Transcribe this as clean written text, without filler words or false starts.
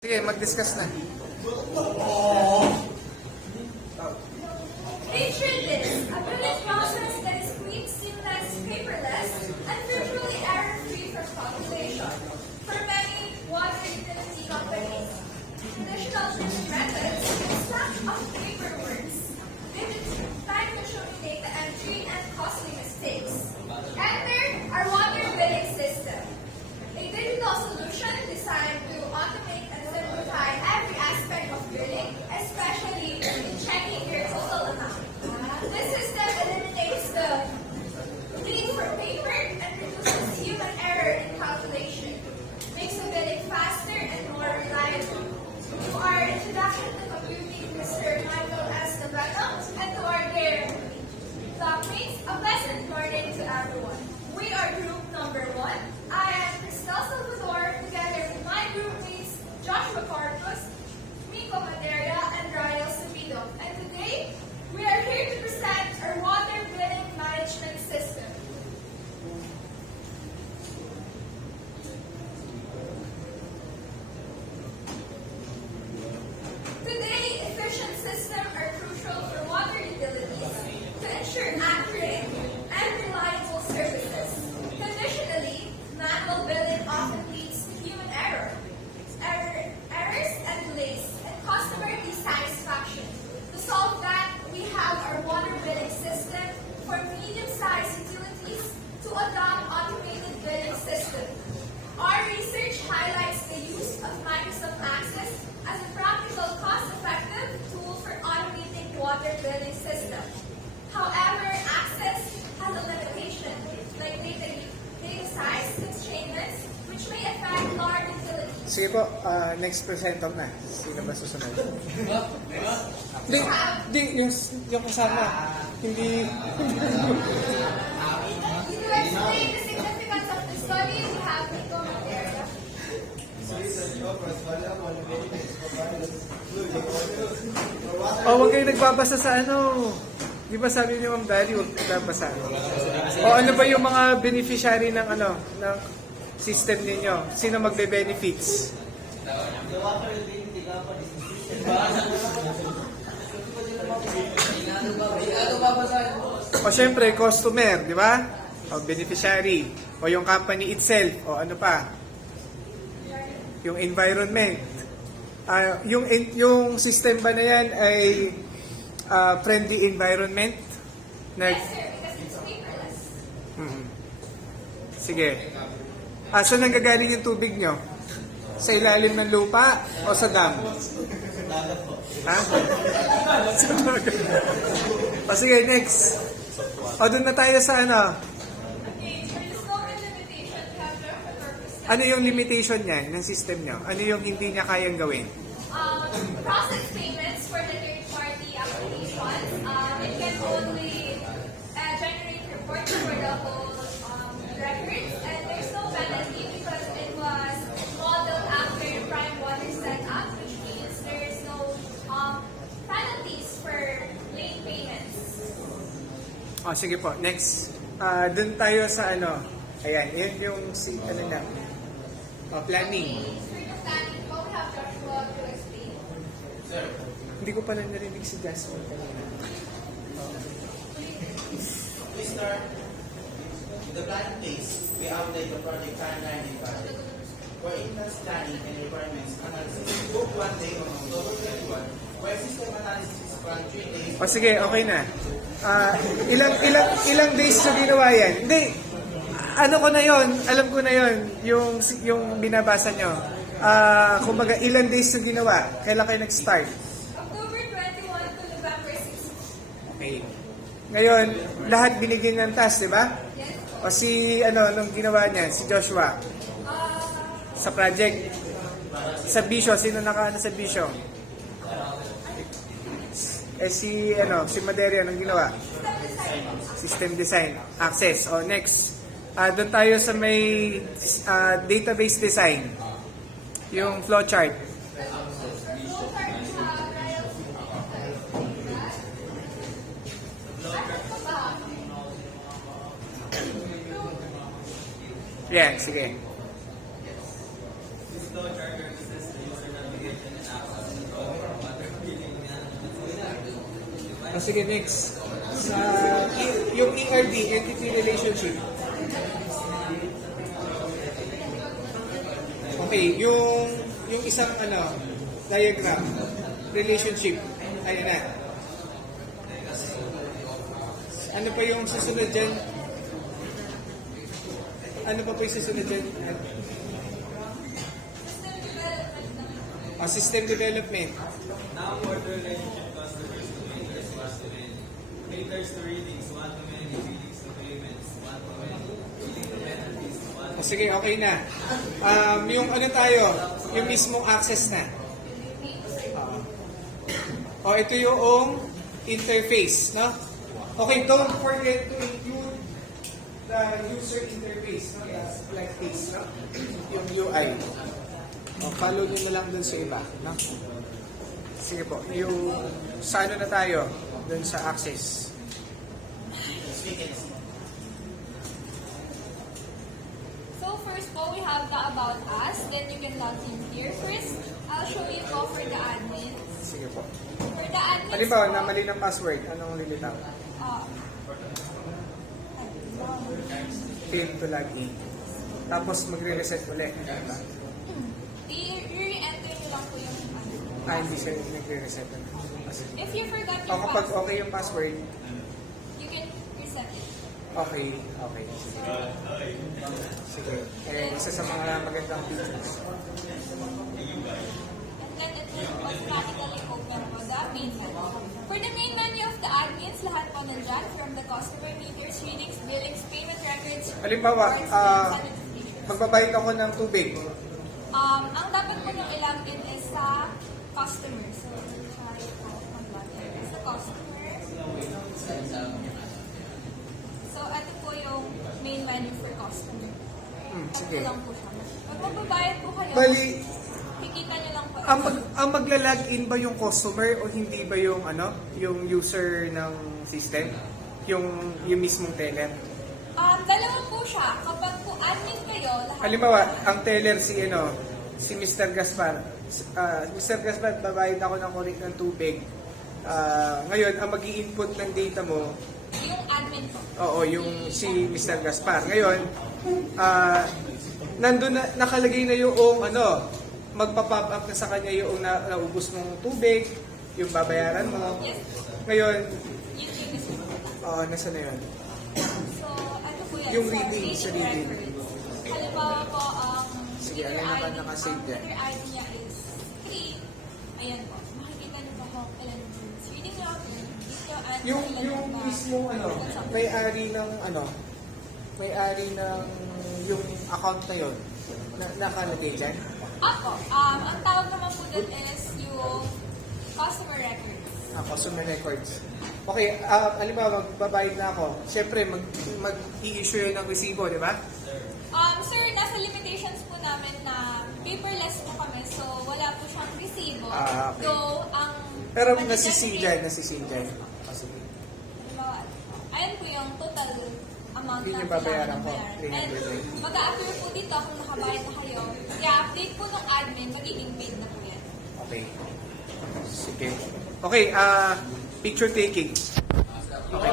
Sige, mag-discuss na. Picture this, a billing process that is quick, seamless, paperless, and virtually error-free for population. For many water utility companies, traditional billing methods are stacks of paperwork, time-consuming data entry, and costly mistakes. Enter our water billing system, a digital solution designed to automate and simplify every aspect of billing, especially in checking your total amount. This system eliminates the need for paper and reduces human error in calculation, makes the billing faster and more reliable. To our introduction to computing, Mr. Michael S. Navarro, and to our dear classmates, a pleasant morning to everyone. We are group number 1. I am Cristel Salvador, together with my group mates Joshua Corpus, Miko Materia, and Ryan Sabido. And today, we are here to present our water billing management system. Today, efficient systems are crucial for water utilities to ensure accurate and reliable services. Traditionally, manual billing often leads to human errors and delays, and customer dissatisfaction. To solve that, we have our water billing system for medium-sized utilities to adopt automated billing system. Our research highlights the use of Microsoft Access as a practical, cost-effective tool for automating water billing system. However, Access has a limitation, like data size constraints, which may affect large utilities. Sige po, next presenter na. Sino ba susunod? Hindi, yung kasama. Hindi. To explain the significance of the study, we have Miko Materia. Huwag kayo nagbabasa sa ano. Di ba sabi niyo Ma'am Daddy, huwag nagbabasa. Ano ba yung mga beneficiary ng ng system ninyo? Sino magbe-benefits? O syempre, customer, di ba? O beneficiary. O yung company itself. O ano pa? Yung environment. Yung system ba na yan ay friendly environment? Yes, sir, because it's paperless. Sige. Saan nanggagaling yung tubig nyo? Sa ilalim ng lupa o sa dam? Ha? Sa dagat. Sige, next. O, doon na tayo sa ano. Okay, for the scope and limitation, we have the purpose. Ano yung limitation niyan ng system nyo? Ano yung hindi niya kayang gawin? Process payments for the third-party applications. It can only generate reports for the whole records, and there's no penalty because it was modeled after the Prime Water setup, which means there's no penalties for late payments. O, sige po. Next. Doon tayo sa ano. Ayan, yun yung ano na. Planning. For the planning, what we have Joshua to explain. Hindi ko pala narinig si Jasmine kanina. We start with the planning phase. We update the project timeline and budget. For in-house planning and requirements analysis, book 1 day on October 21, where system analysis is planned 3 days. O sige, okay na. Ilang days na ginawa yan? Hindi. Ano ko na yon? Alam ko na yon. Yung binabasa nyo. Kumbaga, ilang days na ginawa? Kailan kayo nag-start? October 21 to November 6. Okay. Ngayon, lahat binigyan ng task, di ba? Yes. O si, nung ginawa niya, si Joshua, sa project. Sa Bisyo, sino nakaano sa Bisyo? Si Maderia, anong ginawa? System design. Access. O, next. Doon tayo sa may database design. Yung flowchart. Yan, sige. This flow chart represents the username Sige, next. Sa yung ERD, Entity Relationship. Okay, yung isang diagram, relationship. Ayan na. Ano pa yung susunod dyan? Ano pa yung susunod dyan? System development. Now for the relationship customers to vendors, fast to many. Caters to readings, one to many. Readings to payments, one to many. Reading to penalties, one to Sige, okay na. Yung tayo, yung mismong access na. Ito yung interface, no? Okay, don't forget to include the user interface, no? Yes, like this, no? Yung UI. Follow nyo na lang dun sa iba, no? Sige po, yung sa na tayo, dun sa access. So first po, we have the About Us. Then you can log in here. First, I'll show you po for the admin. Sige po. For the admin Halimbawa, na mali ng password, anong lilitaw? Fail to log in. Tapos magre-reset ulit. Diba? I-re-enter nyo lang po yung Hindi siya nagre-reset. If you forgot O your kapag password, okay yung password, you can reset it. okay. Sige. Sige. Isa sa mga magandang features. And then it will automatically open po the main menu. For the main menu of the admins, lahat po nandyan from the customer meters, readings, billings, payment records, Halimbawa, reports, and notifications. magbabayad ako ng tubig. Ang dapat po nung ilagin is sa customer. So, try mag-login. Sa customer. So, ito po yung main menu for customer. Sige. Ito lang po siya. Pag magbabayad po kayo, Bali, kikita nyo lang po. ang magla-login ba yung customer o hindi ba yung yung user ng system? Yung mismong teller? Dalawa po siya. Kapag po admin kayo, lahat Halimbawa, ang teller si Mr. Gaspar. Mr. Gaspar, babayad ako ng kuryente ng tubig. Ngayon, ang mag-i-input ng data mo, yung admin po. oo, yung si Mr. Gaspar. Ngayon, nandun na, nakalagay na yung magpa-pop up na sa kanya yung naubos mong tubig, yung babayaran mo. Yes. Ngayon, Yun yung gusto ko. nasa na yun? So, ano po yan? Yung So, reading, sa reading. records. Halimbawa po, Sige, ano leader naman ID, nakasave dyan? leader ID niya is 3. Ayan po. Makikita niyo po kung ilan yung reading niya. Dito, at Yung ilan yung na- mismong may-ari ng may-ari ng yung account na yon nakalagay dyan? Ako, ang tawag naman po dun is yung customer records. Customer records. Okay, halimbawa magbabayad na ako. Siyempre, mag-i-issue yun ng resibo, di ba? Sir, nasa limitations po namin na paperless po kami, so wala po siyang resibo. Okay. Though, ang... Pero mag-generate- nasisil dyan. Halimbawa, ayan po yung total amount Yun na yung babayaran kailangan ko, bayaran. 300. And mag-a-appear po dito kung nakabayad na kayo. I-update po ng admin, magiging paid na po yan. Okay. Sige. Okay, picture taking. Okay.